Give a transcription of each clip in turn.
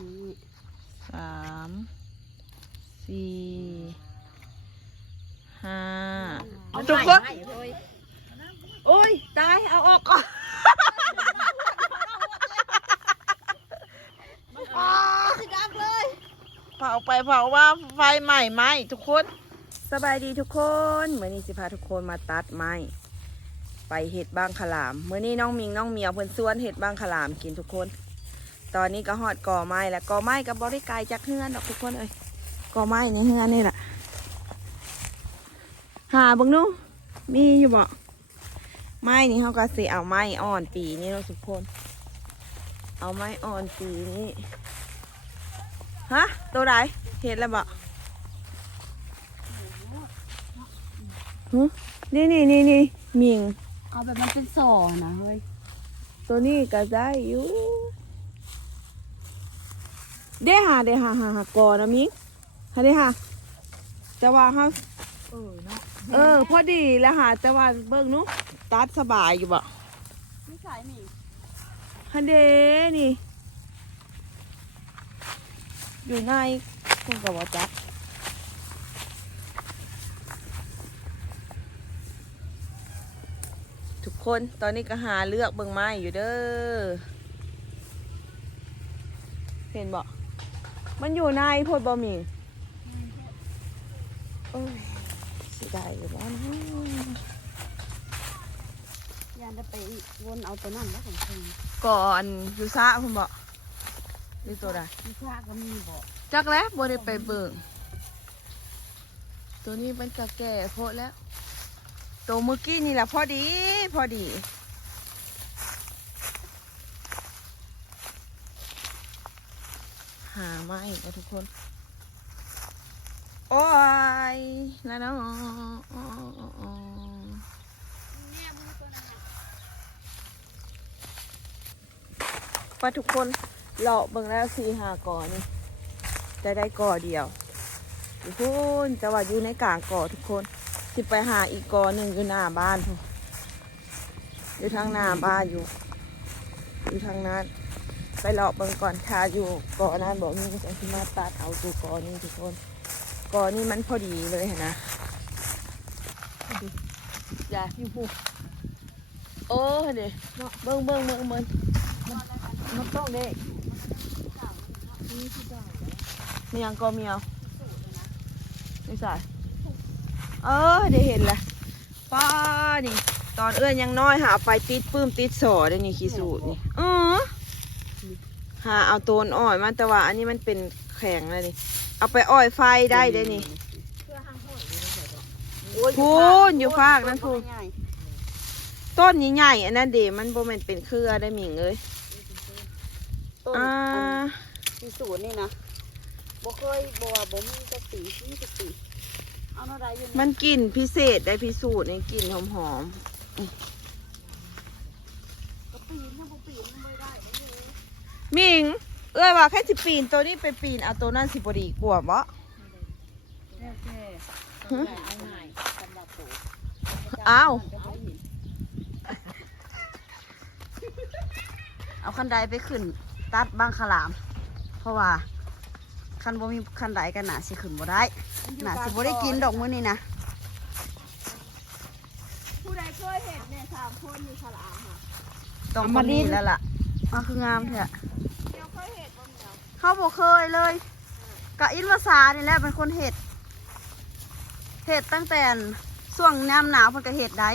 3 4 5ทุกคนโอ้ยตายเอาออกก่อนเผาไปเผาว่าไฟใหม่ไหมทุกคนสบายดีทุกคนเมื่อนี้สิพาทุกคนมาตัดไม้ไปเห็ดบางขลามเมื่อนี้น้องมิงน้องเมียวเพิ่นสวนเห็ดบางขลามกินทุกคนตอนนี้ก็หอดก่อไม้แล้วก่อไม้กับบริกายจากเฮือนดอกทุกคนเอ้ยก่อไม้ในเฮือนนี่แหละหาบังนู้มีอยู่บ่ไม้นี่เขาก็สิเอาไม้อ่อนปีนี้เราทุกคนเอาไม้อ่อนปีนี้ฮะตัวไหนเห็ดแล้วบ่นี่มิงเอาแบบมันเป็นสอนะเฮ้ยตัวนี้ก็ได้อยู่เด้หากอนะมิงฮะเด้หาจะว่าเขาเนาะพอดีแล้วหาแต่ว่าเบิ่งนู้ตัดสบายอยู่บ่นี่สายหมีฮะเด้นี่อยู่ในคุณกับว่าจัดทุกคนตอนนี้ก็หาเลือกเบิ่งไม้อยู่เด้อเห็นบ่มันอยู่ในพดบ่มีโอ้ยสิได้อยู่แล้วนะยันจะไปวนเอาตัวนั่นแล้วของคุณก่อนอยู่ซะคุณบ่นี่ตัวใดมีชาก็มีบ่จักแล้วบ่ได้ไปเบิ่งตัวนี้มันจะแก่โพดแล้วตัวเมื่อกี้นี่แหละพอดีหาไม้นะทุกคนโอ้ยแล้วเนาะไปทุกคนเลาะเบิ่งแล้ว4-5ก่อนี่จะได้ก่อเดียวทุกคนจะว่าอยู่ในกลางก่อทุกคนสิไปหาอีกก่อหนึ่งอยู่หน้าบ้านอยู่ทางหน้าบ้านอยู่ทางนั้นไปเลาะเบิ่งก่อนค่ะอยู่ก่อนั้นบอกมีจะที่มาตัดเอาตัวก่อนี้ทุกคนก่อนี้มันพอดีเลยนะอย่าพี่พูโอ้เดี๋ยวเบิ่งมันต้องเด็กมียังก็มีเอาไม่ใส่เดี๋ยวเห็นแหละป้านี่ตอนยังน้อยหาไปติดปื้มติดสอได้นี่ขี้สูตรนี่หาเอาโตนอ้อยมาแต่ว่าอันนี้มันเป็นแข็งเลยนี่เอาไปอ้อยไฟได้ได้นี่พูนอยู่ฟากนั่นพูนต้นใหญ่ๆอันนั้นเดมันโบแมนเป็นเครือได้หมิงเลยมีสูตรนี่นะบ่เคยบ่ว่าบ่มีจะปีเอาเท่าไรอยู่มันกลิ่นพิเศษได้พิสูจน์ในกลิ่นหอมก็ปีนถ้าบ่ปีนไม่ได้มิงว่าแค่สิปีนตัวนี้ไปปีนเอาตัวนั้นสิบดีกว่าบ่อ้าวเอาคันไดไปขึ้นตัดบางขลามเพราะว่าคันบ่มีคันไดกันหนาสิขึ้นบ่ได้หนาสิบ่ได้กินดอกมื้อนี้นะผู้ใดเคยเห็นเนี่ย3 คนอยู่ขลามค่ะต้องมาดีแล้วล่ะมาคืองามเถอะเขาบ่เคยเลยกะอินวาสานี่แหละเป็นคนเห็ดตั้งแต่ช่วงน้ำหนาวเพิ่นก็เห็ดได้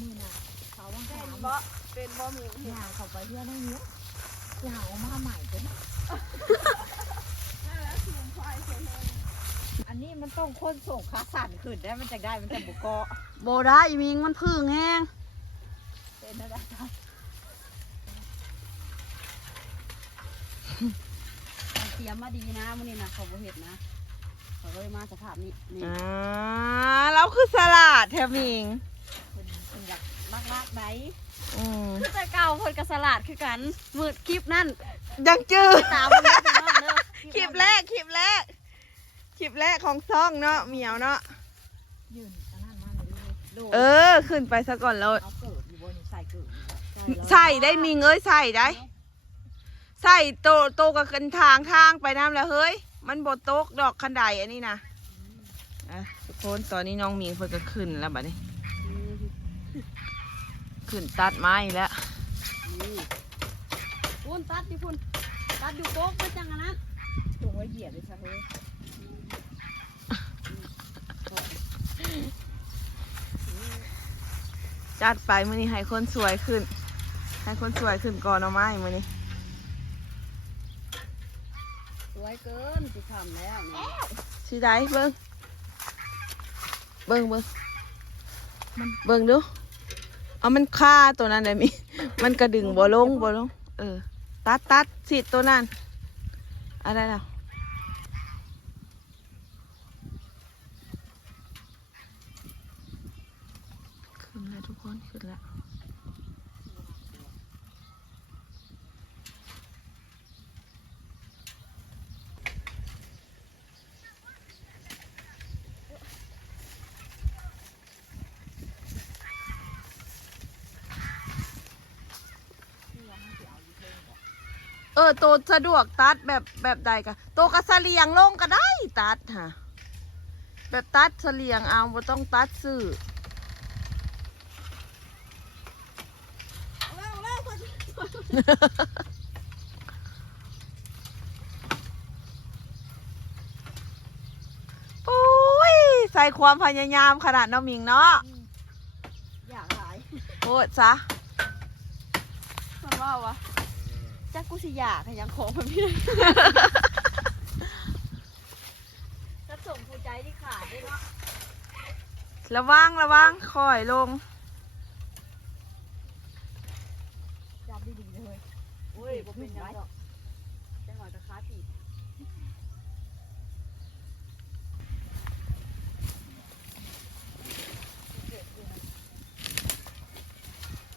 มือน่ะเขาว่างเป็นบ่มีหาเขาไปเพื่อได้เนี้ยจะหามาใหม่กันอันนี้มันต้องคนส่งขาสั่นขึ้นได้มันจะได้มันจะบุกเกาะโบได้มิงมันพึ่งแห้งเป็นอะไรเตรียมมาดีนะมื้อนี้นะเขาบ่เห็ดนะเขาเลยมาสภาพนี้แล้วคือสลัดแทมิงเป็นอยากมากๆไหนคือแต่เก่าคนกับสลัดคือกันมืดคลิปนั่นยังจืดตามมันไม่เป็นเนอะคลิปแรกของซ่องเนาะเหมียวเนาะขึ้นไปซะก่อนแล้วใส่ได้มิงใส่ได้ ใส่โตกับกันทางไปน้ำแล้วเฮ้ยมันบดโต๊กดอกคันไดอันนี้นะทุกคนตอนนี้น้องหมีเพิ่งก็ขึ้นแล้วบัดนี้ขึ้นตัดไม้แล้ว พุ่นตัดดิพุ่นตัดอยู่โต๊ะไปจังอันนั้นตัวไว้เหยียบเลยจ้ะเฮ้ย จัดไปมื้อนี้ให้คนสวยขึ้นก่อนเอาไม้มื้อนี้ สวยเกินสิทำแล้วเนี่ย สิได้เบิ่งดูเอามันฆ่าตัวนั้นได้มิ มันกระดึงบ่ลงตัดสิตัวนั้นอะไรแล้วขึ้นแล้วทุกคนขึ้นแล้วโตสะดวกตัดแบบใดกะโตกระเสลียงลงก็ได้ตัดค่ะแบบตัดเสลียงเอาบ่ต้องตัดซื่อโอ้ยใส่ความพยายามขนาดน้องมิงเนาะ อยากหลาย โอ้ซะ มันว่าวะจักกูสิอยากให้ยังของแบบนี้ จะส่งผู้ใจที่ขาดด้วยเนาะ ระวังคอยลง จับดีๆเลยโอ้ยผมเป็นยังหรอกจังหวะจะค้าตี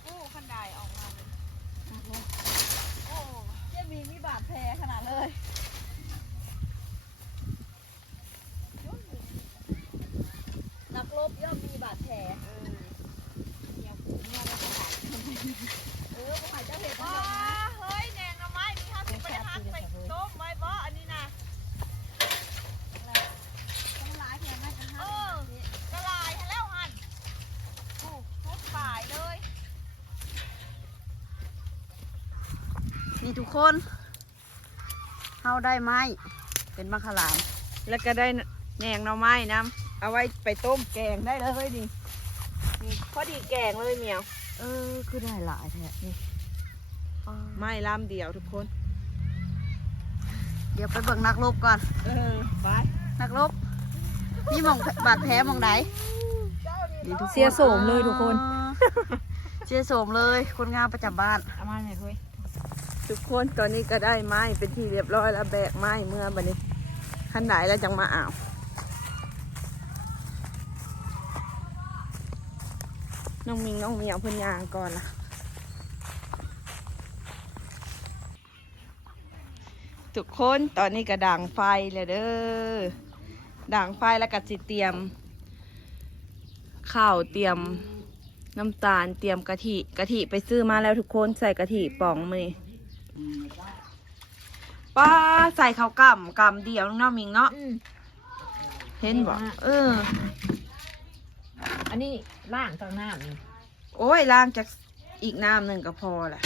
โอ้ขันไดออกมาเลยโอ้เจ๊มีบาดแผลขนาดเลยนักรบย่อมมีบาดแผลเนี่ยเนี่ยเราก็หายก็หายเจ้าเห็ดมาแบบนี้ เฮ้ยแหนงเอาไม้มีข้าวสิบไปหักไปต้มไว้บ่อันนี้นะ ต้องร้ายแค่ไหนจะห้าก ระลายแล้วหันทุบป่ายเลย นี่ทุกคนเฮาได้ไม้เป็นมะขาม แล้วก็ได้แหนงหน่อไม้น้ำเอาไว้ไปต้มแกงได้เลยดินี่พอดีแกงเลยเมียว คือได้หลายแท้นี่ ไม้ลำเดียวทุกคน เดี๋ยวไปเบิ่งนักรบก่อน ไป นักรบนี่มองบาดแผลมองไหน เสียโสมเลยทุกคน เสียโสมเลยคนงานประจำบ้าน เอามาหน่อยเฮ้ยทุกคนตอนนี้ก็ได้ไม้เป็นที่เรียบร้อยแล้วแบกไม้เมื่อบัดนี้ขั้นไหนแล้วจังมาเอาน้องมิงน้องเมียวเพิ่นยางก่อนนะทุกคนตอนนี้ก็ด่างไฟเลยเด้อด่างไฟแล้วก็สิเตรียมข้าวเตรียมน้ำตาลเตรียมกะทิไปซื้อมาแล้วทุกคนใส่กะทิป่องมือป้าใส่ข้าวกำเดียวน้องมิงเนาะเห็นบ่อันนี้ล่างจากน้ำนี่ โอ้ยล้างจากอีกน้ำหนึ่งก็พอแหละ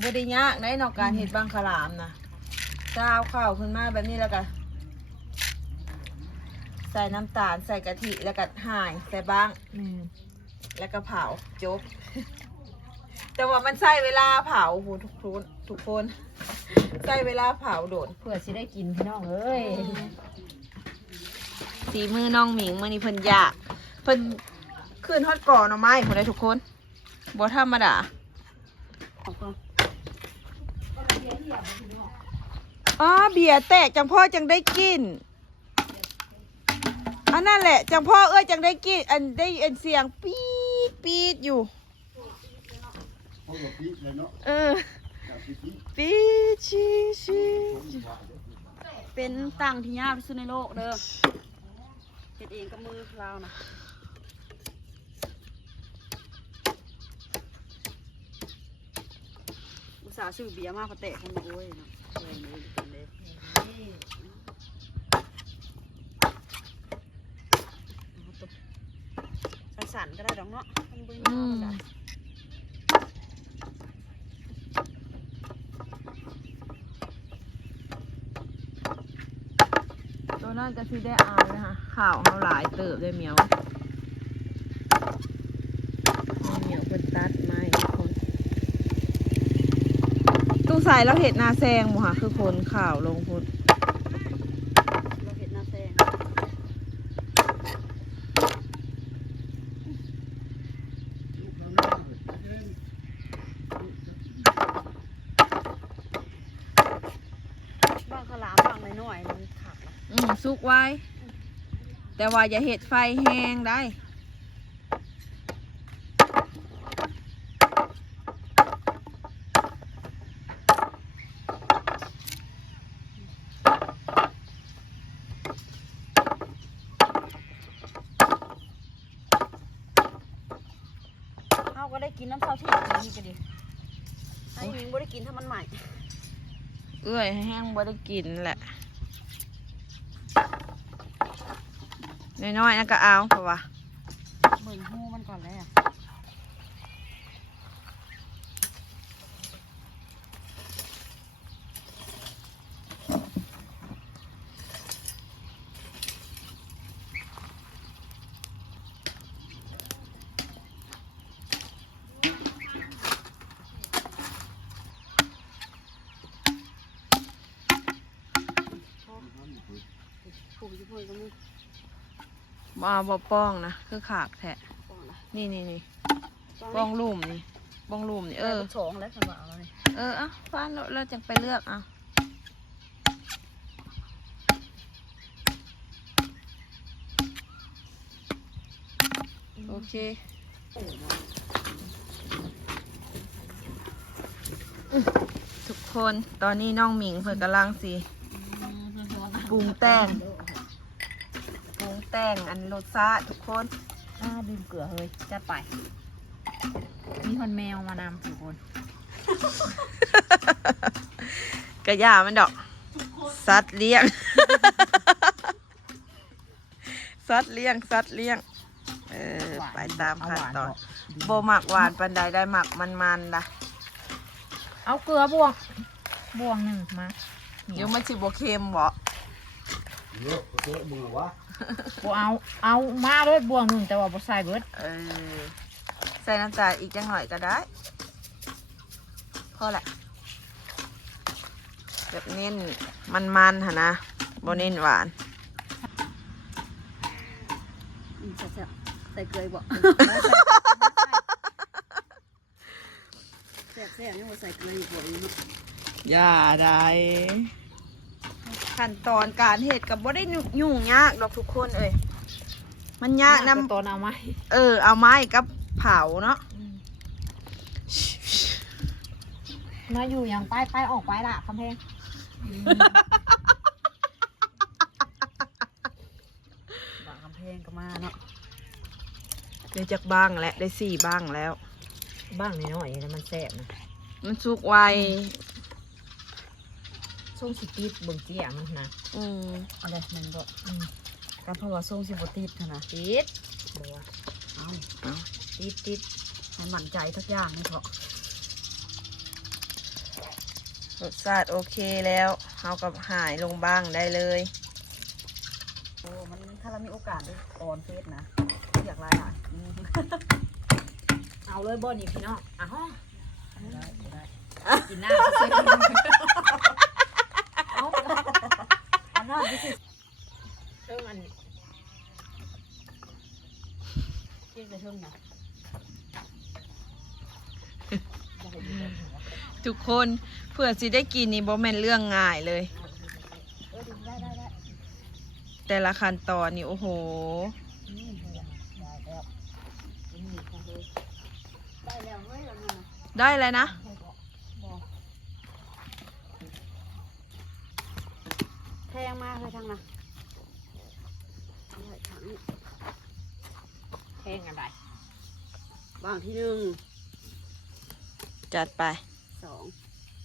บไดิยากในนอกการเห็ดบางขลามนะเจ้าข้าวขึ้นมาแบบนี้แล้วก็ใส่น้ำตาลใส่กะทิแล้วก็ห่ายใส่บ้าง แล้วก็เผาจบ แต่ว่ามันใช้เวลาเผาโหทุกคนใช้เวลาเผาโดด เพื่อสิได้กินพี่น้องเอ้ย สีมือน้องหมิงมื่อนี้เพิ่นอยากเพิ่นขึ้นฮอดก่อหน่อไม้คนได้ทุกคนบ่ธรรมดาอ๋อเบียร์แตกจังพ่อจังได้กินอันนั่นแหละจังพ่อจังได้กินอันได้เสียงปี๊ดปี๊ดอยู่ปี๊ดชี เป็นต่างที่ยากที่สุดในโลกเด้อเฮ็ดเองกับมือเรานะ สาวชื่อเบียร์มาพะเตะกันโอ้ยเนาะใส่สันก็ได้ดอกเนาะมันเบิ่งยาวมันได้ ตัวนั้นก็สิได้เอาเลยค่ะข่าวเขาหลายเติบเลยเหมียวเหมียวเป็นตัดไม้ทุกคนตู้ใส่แล้วเห็ดนาแซงหมูค่ะคือคนข่าวลงพุน เราเห็นหน้าแซงบางขลามบางน้อยๆมันขาดละ สุกไว้ แต่ว่าอย่าเห็ดไฟแห้งได้เขาก็ได้กินน้ำเต้าที่นี่ก็ดีไอ้หญิงบ่ได้กินถ้ามันใหม่ เอื้อยแห้งบ่ได้กินแหละน้อยๆนั่นก็เอาเพราะว่า เบิ่งหูมันก่อนเลยอ่ะผูกอยู่เพิ่นก็มี บ่ป้องนะคือขากแทะ ป้องละ นี่ป้องลุ่มนี่ป้องลุ่มนี่สองแล้วสำหรับเราเนี่ย อ่ะฟ้านเราจะไปเลือกเอาโอเคทุกคนตอนนี้น้องหมิงเพิ่นกำลังสิปรุงแต่งอันรสชาติทุกคน ดื่มเกลือเฮ้ยจัดไป มีคนแมวมานำทุกคน กระยามันดอกสัตว์เลี้ยง สัตว์เลี้ยงไปตามขั้นตอนโบหมักหวานปันใดได้หมักมันๆล่ะ เอาเกลือบวงหนึ่งมา เดี๋ยวมันสิบ่เค็มบ่ เยอะเยอะมือวะ บ่เอามาด้วยบวงหนึ่งแต่ว่าบ่ใส่เบิด ใส่น้ำตาลอีกจังหน่อยก็ได้พอแหละแบบเน้นมันๆหะนะบ่เน้นหวาน ใส่เกลือบ่แซ่บๆยังบ่ใส่เกลืออีกบ่อีก อย่าได้ขั้นตอนการเห็ดกับบ่ได้ยุ่งยากดอกทุกคนเอ้ยมันยากนำ ตอนเอาไหม เอาไม้กับเผาเนาะ มาอยู่อย่างไปออกไปละคำแพง บางกำแพงก็มาเนาะ ได้จากบ้างและได้4บ้างแล้ว บ้างน้อยๆแต่มันแซ่บนะ มันสุกไว ช่วงสิติดเบิ่งเจี๊ยมันนะ เอาเลยมันบ่การเพราะว่าส่งสิบ่ติดนะ ติดบัว เอา ติด ให้มั่นใจทุกอย่างนี่เถอะ รสชาติโอเคแล้วเอากับหายลงบ้างได้เลย โอ้มันถ้าเรามีโอกาสได้ออนเฟซนะอยากไลน์อ่ะ เอาเลยบ่นี่พี่น้องอ่ะฮะ ได้ กินหน้าเซ็ตเอา อันนั้นดิสิ อัน เกี่ยวกับช่วงไหน ทุกคนเพื่อสิได้กินนี่บ่แม่นเรื่องง่ายเลย ได้ แต่ละขั้นตอนนี่โอ้โห ได้แล้วเฮ้ยแล้วนั่นน่ะ ได้เลยนะ แทงมาเลยทางน่ะทางนี้ แพงอะไร บางที่หนึ่ง จัดไป 2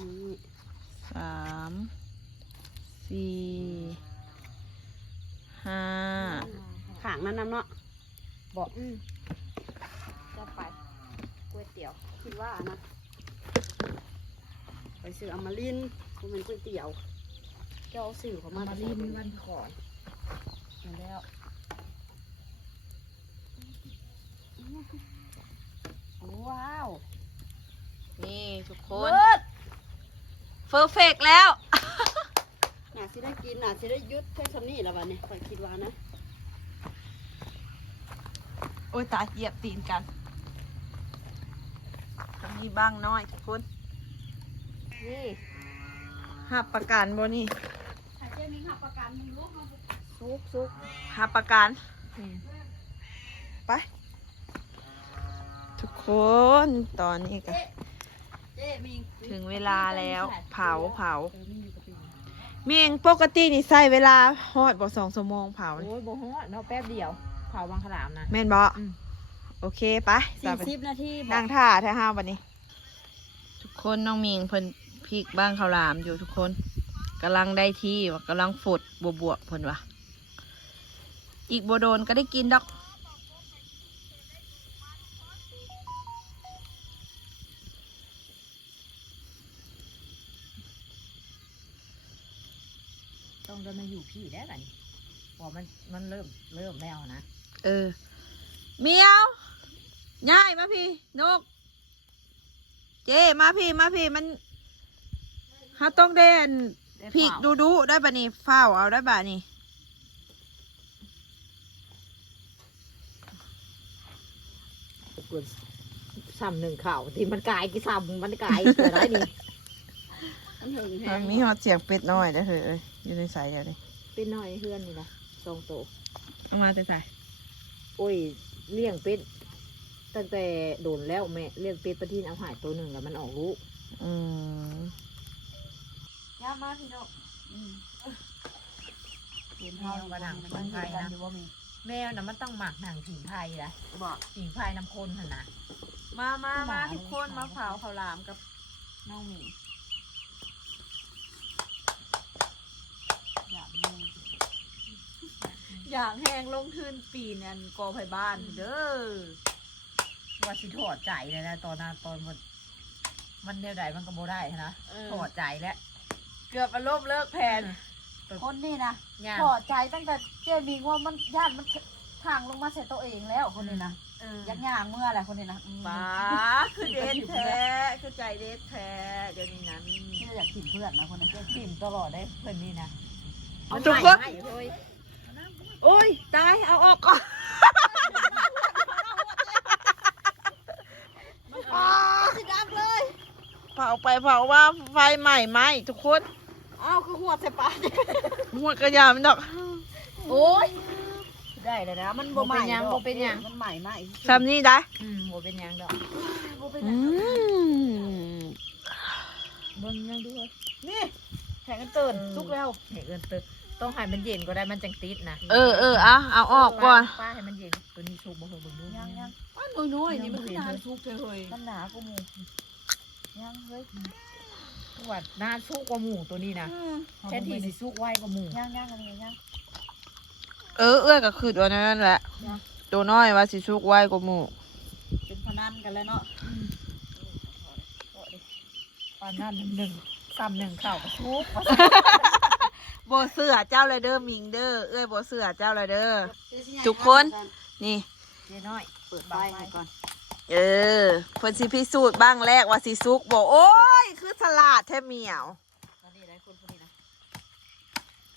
นี่ 3 4 5 ขางนั้นน้ำเนาะ บอกจะไปก๋วยเตี๋ยว คิดว่านะไปซื้ออมรินทร์กูเป็นก๋วยเตี๋ยวเจ้าสื่อเขามา มาลินวันขอนมาแล้ว ว้าว นี่ทุกค เบิ น ด เฟอร์เฟกแล้ว น่าสิได้กินน่าสิได้ยุดแค่ชำนี่ละวันนี้คอยคิดว่านะ โอ้ยตาเหยียบตีนกันมีบ้างน้อยทุกคน นี่ หับประกันบ่นี่ ถ้าเจ๊มีหับประกันมีลูกมา ซุกหับประกันไปทุกคนตอนนี้กัน เจ๊มี ถึงเวลาแล้วเผาเมียงปกตินี่ใส่เวลาฮอดบ่2 ชั่วโมงเผา โอ้ยโบฮอดเนาะแป๊บเดียวเผาบางขลามนะ แม่นบ่ อืม โอเคไปจับไป 40 นาทีบอ นั่ ก งท่าแท้ห้าวันนี้ ทุกคนน้องมิงเพิ่นพริกบ้างข้าวหลามอยู่ทุกคนกำลังได้ที่ว่ากำลังฝดบวบๆเพิ่นว่ะอีกโบโดนก็ได้กินดอก ต้องจะมาอยู่พี่ได้ป่ะนี่พอมันเริ่มแล้วนะ เออเมียวย่ายมาพี่นก เจมาพี่มันเขาต้องได้อันพริกดูได้ป่ะนี่เฝ้าเอาได้ป่ะนี่ เกินซ้ำหนึ่งข่าวที่มันกายกี่ซ้ำมันกายเกิดอะไรนี่ มันถึงแฮ มัน ง มีฮอดเสียงเป็ดน้อยได้อเฮ้ยอยู่ในสายอะไร เป็นน้อยเพื่อนนี่นะทรงโต เอามาแต่ใส่ โอ้ยเลี้ยงเป็ดตั้งแต่โดนแล้วแม่เลี้ยงเป็ดประทีนเอาหายตัวหนึ่งแล้วมันออกลูก อืม ย่ามาพี่นก แมวกระหนังมันไทยนะแมวน่ะมันต้องหมักหนังผิงไทยนะ บอก ผิงไทยน้ำข้นขนาด มาทุกคนมาเผาข้าวหลามกับน้องหมี อย่างแห้งลงทุนปีนันกอไผ่บ้านเด้อ ว่าสิถอดใจเลยนะตอนนั้นตอนมันเดียวใดมันก็บ่ได้นะถอดใจแล้ว เกือบมาล่มเลิกแผน คนนี่นะ ย่าง พอใจตั้งแต่เจ๊มีว่ามันญาติมันทางลงมาใส่ตัวเองแล้วคนนี้นะยักย่างเมื่ออะไรคนนี้นะ ป้าคือเด็ดแท้คือใจเด็ดแท้เดี๋ยวนี้นะมี นี่อยากถิ่มเพื่อนนะคนนี้ พิมตลอดได้เพิ่นนี่นะ ทุกคน ให้เฮ้ย โอ้ยตายเอาออกก่อนสิดับเลยเผาไปเผาว่าไฟใหม่ไหมทุกคน อ้าวคือหัวใส่ปาก หัวกระยามันดอก โอ้ยได้เลยนะมันบ่ใหม่ บ่เป็นหยัง มันใหม่มาก ซ้ำนี่ได้ บ่เป็นหยังดอก อืม เบิ่งยังดูเฮ้ย นี่แข่งกันตื่นทุกแล้ว ให้เอิ้นตึกต้องให้มันเย็นก็ได้มันจังติดนะ เอาออกก่อน ป้าให้มันเย็นตัวนี้ชุบบ่เฮยเบิ่งดู ยัง ป้าน้อยๆนี่มันนานทุกเลย มันหนากูมูยังเฮ้ย ทุกวันหน้าชุกกว่าหมูตัวนี้นะแค่ที่สิชุกไว้กว่าหมู ยังอะไรยัง เอื้อก็คือตัวนั้นแหละ ตัวน้อยว่าสิชุกไว้กว่าหมู่ เป็นพนันกันแล้วเนาะ ปานนั้นหนึ่งซ้ำหนึ่งข้าวก็ชุก โบเสือเจ้าเลยเด้อมิงเด้อเอ้ยโบเสือเจ้าเลยเด้อ ทุกคน นี่ เจ๊น้อย เปิดไฟให้ก่อน เเพิ่นสิพิสูจน์บ้างแรกว่าสิซุกบอกโอ้ยคือสลัดแท้เหมียว ตอนนี้ได้คนนี้นะ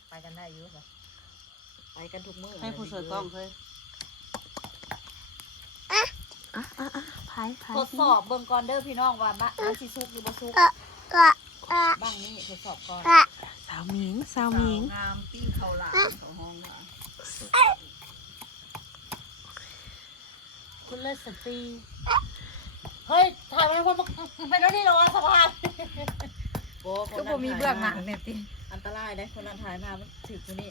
ไปกันได้เยอะเลยไปกันทุกมื้อ ให้ผู้เสือกล้องเคย พาย ทดสอบเบิ่งก่อนเด้อพี่น้องว่ามันสิซุกหรือบ่ซุกบ้างนี้ทดสอบก่อน สาวหมิงสาวหมิง งามปิ้งข้าวหลามของห้องว่ะคุณเลิศสตรีเฮ้ยถ่ายไปคนไปแล้วนี่เหรอสภาพ ก็บ่มีเบื้องหลังเนี่ยติ อันตรายได้คนนั้นถ่ายมามันถือตัวนี้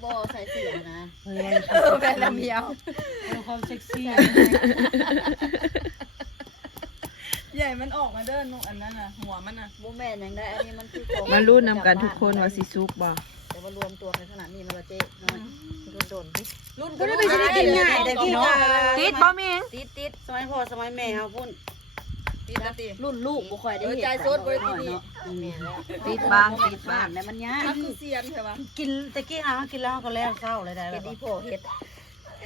โบใส่เสื้อนะ เป็นลำเมียว ความเซ็กซี่ ย ญ่มันออกมาเด้อนุอันนั้นน่ะหัวมันน่ะ โมแม่นอย่างได้อันนี้มันคือของ มาลุ้นนำกันทุกคนว่าสิสุกบ่ แต่ว่ารวมตัวกันขนาดนี้มันละเจ๊น้อยโดนๆดิ รุ่น ก็ได้ไปจะได้กินง่ายแต่กินง่าย ติดบ่มี ติดสมัยพ่อสมัยแม่เฮาพุ่น ติดนะติ รุ่นลูกบ่ค่อยได้เห็น ใจสดบ่ได้ เนาะ ติดบ้างติดบ้าง แต่มันยาก มันคือเซียนใช่ปะ กินแต่กี้อ่ะกินแล้วก็แล้วเศร้าเลยได้ เฮ็ แล้ ด ว ดีพ่อเฮ็ด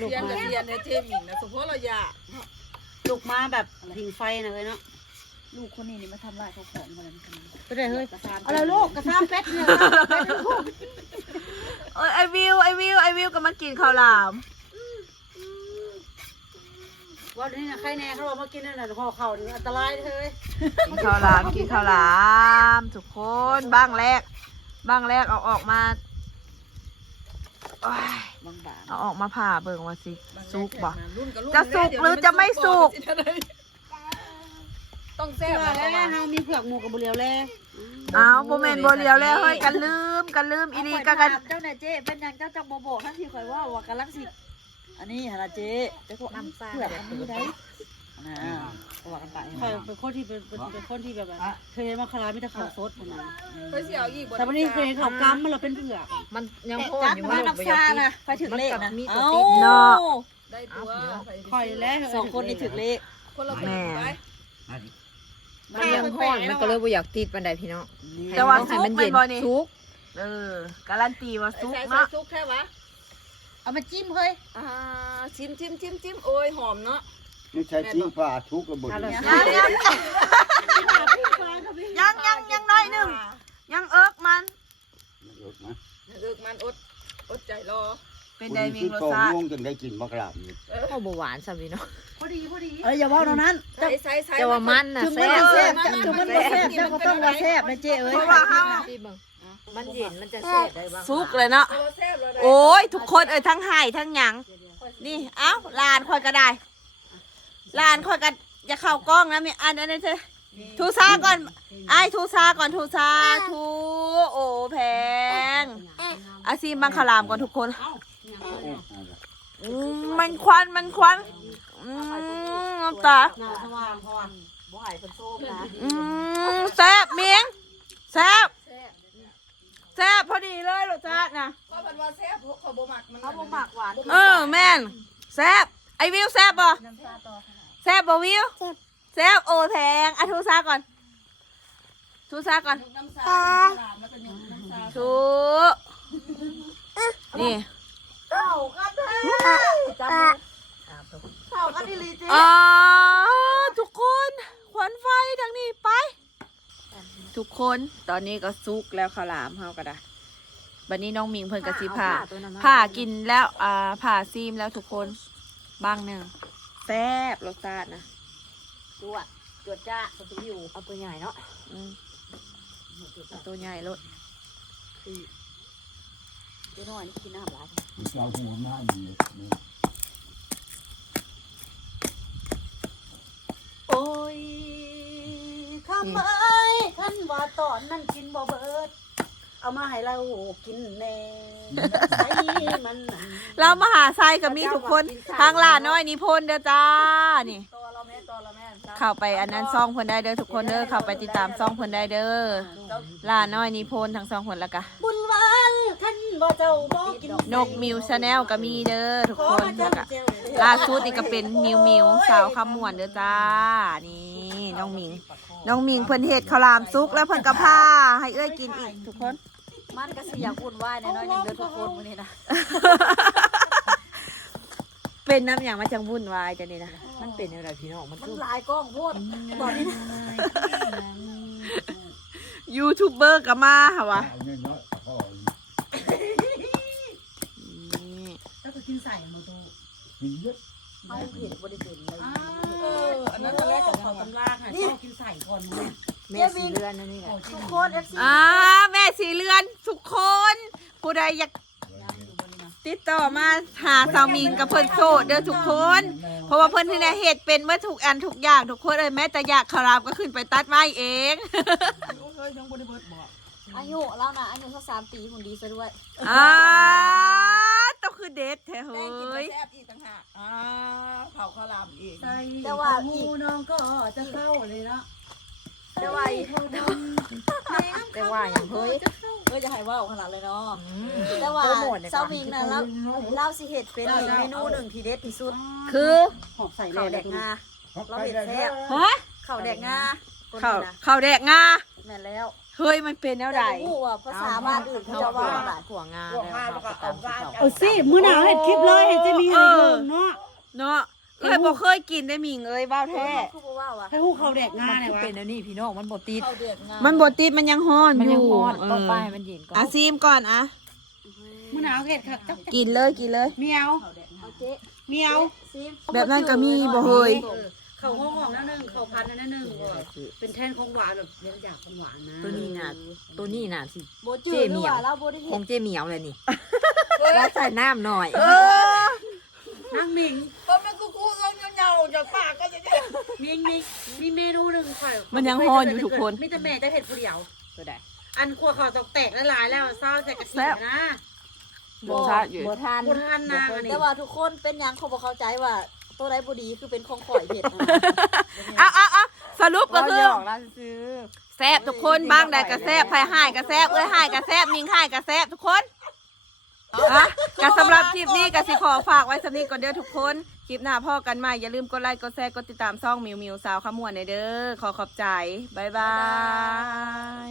ลูก เซียน มา กับเซียนเนี่ยเจมิงนะเฉพาะเราอยาก ลูกมาแบบหิงไฟนะเลยเนาะลูกคนนี้นี่มาทำลายเขาของมันก็ได้เฮ้ยอะไรลูกกระซามเป็ดเนี่ยลูก เอ้ยไอวิวก็มากินข้าวหลาม วันนี้นะใครแน่เขาบอกมากินนั่นน่ะห่อเข่านี่อันตรายเลย กินข้าวหลามทุกคนบ้างแรกเอาออกมาโอ้ย บาง เอาออกมาผ่าเบิ่งว่าสิสุกบ่ รุ่นกับรุ่น จะสุกหรือจะไม่สุก ต้อง ๆ แซ่ แซ่ บบ แล้วเฮามีเผือกหมูกับบุเรียวแล อ้าวโบเมนโบเลียวแล้วเฮ้ยกันลืมอีนี่กัน เจ้าเนี่ยเจ๊เป็นยังเจ้าจักโบโบท่านที่คอยว่ากำลังสิอันนี้ฮะนะเจ๊เจ้าพวกน้ำซ่าเผือกอันนี้ได้ว่ากันไปคอยเป็นคนที่เป็นคนที่แบบเคยมาคารามิตรข่าวสดนะ ไปเสียวอีก แต่วันนี้เคยข่าวกำมันเราเป็นเผือก มันยังพ่ออยู่ มาน้ำซ่านะไปถึงเลขนะ มี เอ้า เนาะ ได้ตัว คอยแล้วสองคนนี่ถึงเลข คนละแม่ มันยังพ่อมันก็เลยบ่อยากติดปานใดพี่น้อง แต่ว่าสุก มัน เป็ เย็ น น บ่นี่ สุก การันตีว่าสุก ใส่ เนาะ สุกแค่วะ เอามาจิ้มเฮ้ย ชิมโอ้ยหอมเนาะ ไม่ใช่ทิ้งผ้าทุกระเบิด ยังน้อยหนึ่งยังเอิกมัน เอิกนะ เอิกมันอดใจรอเป็นได คน มิ ที่ งรส ตอง ชาติ ง่วงจนได้กินมะกราบนี่ พ่อบ่หวานซะพี่น้อง พอดีอย่าว่าตรงนั้น ใส่ แต่ว่ามันน่ะ ถึง แซ่ มัน บ แซ่บถึงมันบ่แซ่บเจ้าก็ต้องว่าแซ่บนะเจ๊เอ้ย เพราะว่าเฮา พี่เบิ่งมันเย็นมันจะแซ่บได้บ้าง สุกเลยเนาะโอ้ยทุกคนทั้งไห่ทั้งหยังนี่เอ้าลานคอยก็ได้ลานคอยก็อย่าเข้ากล้องนะมีอันนั้นเธอทูซาก่อนไอ้ทูซาก่อนทูซาทูโอ้แพงอาซีบังคลามก่อนทุกคนมันควันน้ำตา หน้าสว่างเพราะว่าบ่ให้เพิ่นโซ่นะ แซ่บเมียงแซ่บพอดีเลยรสชาตินะ ก็เป็นว่าแซ่บเขาบ่มักมัน เขาบ่มักหวาน แม่นแซ่บไอวิวแซ่บบ่แซ่บบ่วิวแซ่บโอแพงอ่ะทูซาก่อนทูนี่ เข้ากันแท้เข้ากันอีหลีเจ๊ ทุกคนควันไฟทางนี้ไปทุกคนตอนนี้ก็ซุกแล้วข้าวหลามเฮาก็ได้บัดนี้น้องมิงเพิ่นก็สิผ่ากินแล้วผ่าซีมแล้วทุกคนบ้างหนึ่งแซ่บรสชาตินะ จวดจ้าประตูอยู่เอาตัวใหญ่เนาะ ตัวใหญ่รส เจ๊น้อยนี่กินน้ำหลาย เราหัวหน้าดี โอ้ยทำไมท่านว่าตอนนั้นกินบ่เบิดเอามาให้เรากินแน่ใส่มันนั่น เรามาหาทรายกับมีทุกคนทางหลานน้อยนิพนธ์เด้อจ้านี่ ตัวเราแม่ เข้าไปอันนั้นซ่องเพิ่นได้เด้อทุกคนเด้อเข้าไปติดตามซ่องเพิ่นได้เด้อหลานน้อยนิพนธ์ทั้งสองคนแล้วก็ บุญวันท่านบ่เจ้าบ่กิน นกมิวชาแนลก็มีเด้อทุกคนแล้วก็ล่าสุดนี่ก็เป็นมิวสาวคำม่วนเด้อจ้านี่น้องมิงเพิ่นเฮ็ดข้าวหลามซุกแล้วเพิ่นก็พาให้เอ้ยกินอีกทุกคน มันก็สิอยากวุ่นวายน้อยๆนึงเด้อทุกคนมื้อนี้นะ เป็นน้ำอย่างมาจังวุ่นวายจังนี่นะ มันเป็นอะไรพี่น้องมัน มัน คือ หลายกล้องโพดตอนนี้นะ ยูทูบเบอร์ก็มาค่ะวะ เอาเนาะพ่อ นี่ แล้วก็กินใส่หมดตัว กินเยอะ เอาเห็ดบ่ได้เป็นเลย อันนั้นตอนแรกกับเขาตำรา นี่กินใส่ก่อนมื้อ แม่สีเลือนนั่นนี่แหละ ทุกคน FC แม่สีเลือนทุกคน ผู้ใดอยากติดต่อมาหาสาวมิงกับเพิ่นโสดเด้อทุกคน เพราะว่าเพิ่นที่ไหนเฮ็ดเป็นเมื่อทุกอันทุกอย่างทุกคนเลยแม้แต่อยากขารามก็ขึ้นไปตัดไม้เอง อายุแล้วนะอายุสัก3 ปีหุ่นดีซะด้วย ต้องคือเด็ ด็ดแท้เฮ้ แกงกินกระ ย แซ่บอีกต่างหากเผาข้าวหลามอีก แต่ว่า หมู อีก น้องก็จะเข้าเลยเนาะ แต่ว่าอีก แต่ว่าอย่างเฮ้ย จะให้ว่าวขนาดเลยเนาะ แต่ว่า โปรโมทเนี่ย เจ้าวิงนะแล้วเล่าสิเห็ดเป็นอีกเมนูหนึ่งที่เด็ดที่สุด คือ ข้าวแดกงา เราเห็นแซ่บ ฮะ ข้าวแดกงาคน ข้าว นี้นะ ข้าวแดกงา แม่นแล้ว เฮ้ยมันเป็นแนวใด แต่รู้ว่าภาษาบ้านอื่นเขาจะว่าอะไร ขัวงา พวกข้าวแล้วก็เอาข้าว เอาสิมื้อหนาวเห็ดคลิปเลยเห็ดจะมีให้เบิ่งเนาะ เนาะเอ้ยบ่เคยกินได้มิงเอ้ยว้าวแท้ คือบ่ว่าว่ะ ให้ฮู้เขาแดกงา มัน เนี่ยวะ เป็นอันนี้พี่น้องมันบดติด ข้าวเดือดงา มันบ่ติดมันยังฮ้อน มัน อ ยัง ยู่ ร้อน เอ ต้อง อ ไปให้มันเย็นก่อน อ่ะซีมก่อนอ่ะ มื้อหนาวเห็ดค่ะจัก กินเลยกินเลย เมียว เอาเจ๊ เมียว ซิม แบบนั้นก็มีบ่เฮ้ย เขางอกๆนั่นนึงเขาพันนั่นนึงเป็นแทนของหวานแบบเลี้ยงอยากของหวานนะ ตัวนี้น่ะสิ โบจืดหรือว่าเราโบได้ ข เห็ อน งเจเหมียวเลยนี่เราใส่น้ำหน่อย นั่งมิง เพราะมันกูลงเงาๆจากปากก็จะได้ มิงมีเมนูหนึ่งค่ะ มันยังฮ้อนอยู่ทุกคน มีแต่แม่จะเห็ดผู้เดียว ตัวใด อันครัวเขาตกแตกละลายแล้วเศร้าใส่กระเทียมนะ รสชาติอยู่ บัวทาน บุทานนางอันนี้ แต่ว่าทุกคนเป็นหยังเขาบอกเข้าใจว่าตัวไรบดีคือเป็นของข่อยเห็ดนะ อ่ะสรุปก็คือ บอกเราซื้อ แซ่บทุกคนบ้างใดก็แซ่บไผหายก็แซ่บเอ้ยหายก็แซ่บมิงหายก็แซ่บทุกคนอ่ะก็สำหรับคลิปนี้ก็สิขอฝากไว้สำนี้ก่อนเด้อทุกคนคลิปหน้าพ่อกันใหม่อย่าลืมกดไลค์กดแชร์กดติดตามช่องมิวมิวสาวขมวนในเด้อขอขอบใจบ๊ายบาย